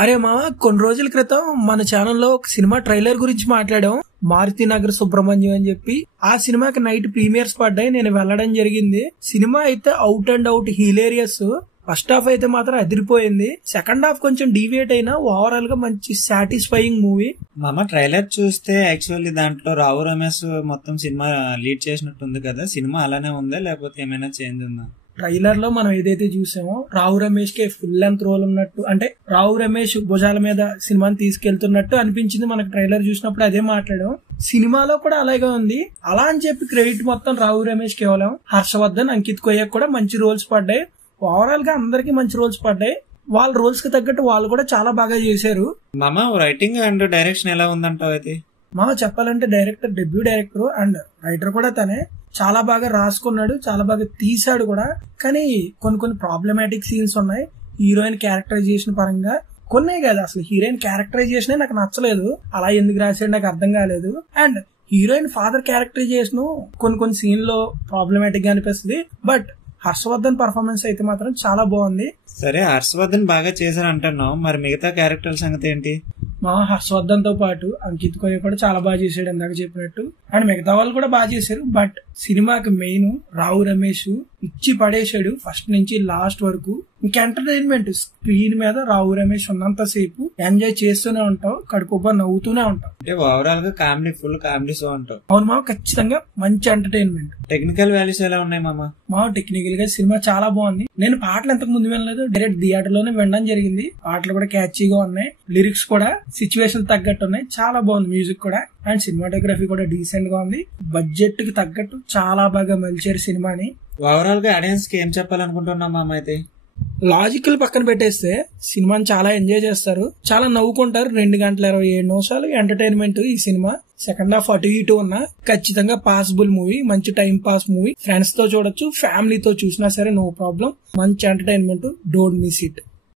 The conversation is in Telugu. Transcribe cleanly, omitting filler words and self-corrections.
అరే మామ, కొన్ని రోజుల క్రితం మన ఛానల్లో ఒక సినిమా ట్రైలర్ గురించి మాట్లాడాం, మారుతి నగర్ సుబ్రహ్మణ్యం అని చెప్పి. ఆ సినిమాకి నైట్ ప్రీమియర్స్ పడ్డాయి, నేను వెళ్ళడం జరిగింది. సినిమా అయితే out and out hilarious. First half అయితే మాత్రం అదిరిపోయింది. సెకండ్ హాఫ్ కొంచెం డీవియేట్ అయినా ఓవరాల్ గా మంచి సాటిస్ఫైయింగ్ మూవీ. మామ ట్రైలర్ చూస్తే యాక్చువల్లీ దాంట్లో రావు రమేష్ మొత్తం సినిమా లీడ్ చేసినట్టుంది కదా. సినిమా అలానే ఉందా లేకపోతే ఏమైనా చేంజ్ ఉందా? ట్రైలర్ లో మనం ఏదైతే చూసామో రావు రమేష్ కి ఫుల్ లెంత్ రోల్ ఉన్నట్టు, అంటే రావు రమేష్ భుజాల మీద సినిమాని తీసుకెళ్తున్నట్టు అనిపించింది మనకు ట్రైలర్ చూసినప్పుడు. అదే మాట్లాడాం. సినిమాలో కూడా అలాగే ఉంది. అలా అని చెప్పి క్రెడిట్ మొత్తం రావు రమేష్ కేవలం. హర్షవర్ధన్, అంకిత్ కొయ్యకు కూడా మంచి రోల్స్ పడ్డాయి. ఓవరాల్ గా అందరికి మంచి రోల్స్ పడ్డాయి. వాళ్ళ రోల్స్ కి తగ్గట్టు వాళ్ళు కూడా చాలా బాగా చేశారు. మామ రైటింగ్ అండ్ డైరెక్షన్ ఎలా ఉందంటావు? అయితే చెప్పాలంటే director debut director and writer కూడా తనే. చాలా బాగా రాసుకున్నాడు, చాలా బాగా తీసాడు కూడా. కానీ కొన్ని ప్రాబ్లమాటిక్ సీన్స్ ఉన్నాయి హీరోయిన్ క్యారెక్టరైజేషన్ పరంగా. కొన్నే కాదు, అసలు హీరోయిన్ క్యారెక్టరైజేషన్ నాకు నచ్చలేదు. అలా ఎందుకు రాసాడు నాకు అర్థం కాలేదు. అండ్ హీరోయిన్ ఫాదర్ క్యారెక్టరైజేషన్ కొన్ని సీన్ లో ప్రాబ్లమాటిక్ గా అనిపిస్తుంది. బట్ హర్షవర్ధన్ పర్ఫార్మెన్స్ అయితే మాత్రం చాలా బాగుంది. సరే, హర్షవర్ధన్ బాగా చేశారు అంటున్నావు, మరి మిగతా క్యారెక్టర్ సంగతి ఏంటి? హర్షవర్ధన్ తో పాటు అంకిత్ కొయ్య కూడా చాలా బాగా చేశాడు ఇందాక చెప్పినట్టు. అండ్ మిగతా వాళ్ళు కూడా బాగా చేశారు. బట్ సినిమాకి మెయిన్ రావు రమేష్ ఇచ్చి పడేశాడు ఫస్ట్ నుంచి లాస్ట్ వరకు. ఇంకా ఎంటర్టైన్మెంట్ స్క్రీన్ మీద రావు రమేష్ ఉన్నంత సేపు ఎంజాయ్ చేస్తూనే ఉంటావు, కడుపుబ్బా నవ్వుతూనే ఉంటావు. అంటే ఓవరాల్ గా కామెడీ, ఫుల్ కామెడీ షో అంటావు. అవును మామ, ఖచ్చితంగా మంచి ఎంటర్టైన్మెంట్. టెక్నికల్ వాల్యూస్ ఎలా ఉన్నాయి మామ? టెక్నికల్ గా సినిమా చాలా బాగుంది. నేను పాటలు ఎంతకు ముందు వినలేదు, డైరెక్ట్ థియేటర్ లోనే వినడం జరిగింది. పాటలు కూడా క్యాచీగా ఉన్నాయి, లిరిక్స్ కూడా సిచ్యువేషన్ తగ్గట్టు ఉన్నాయి. చాలా బాగుంది మ్యూజిక్ కూడా. అండ్ సినిమాటోగ్రఫీ కూడా డీసెంట్ గా ఉంది. బడ్జెట్ కి తగ్గట్టు చాలా బాగా మలిచారు సినిమాని. ఓవరాల్ గా ఆడియన్స్ కి ఏం చెప్పాలనుకుంటున్నా మామ? అయితే లాజికల్ పక్కన పెట్టేస్తే సినిమాని చాలా ఎంజాయ్ చేస్తారు, చాలా నవ్వుకుంటారు. 2 గంటల 27 నిమిషాలు ఎంటర్టైన్మెంట్ ఈ సినిమా. సెకండ్ హాఫ్ అటు ఇటు ఉన్నా ఖచ్చితంగా పాసిబుల్ మూవీ, మంచి టైం పాస్ మూవీ. ఫ్రెండ్స్ తో చూడొచ్చు, ఫ్యామిలీతో చూసినా సరే నో ప్రాబ్లం. మంచి ఎంటర్టైన్మెంట్, డోంట్ మిస్ ఇట్.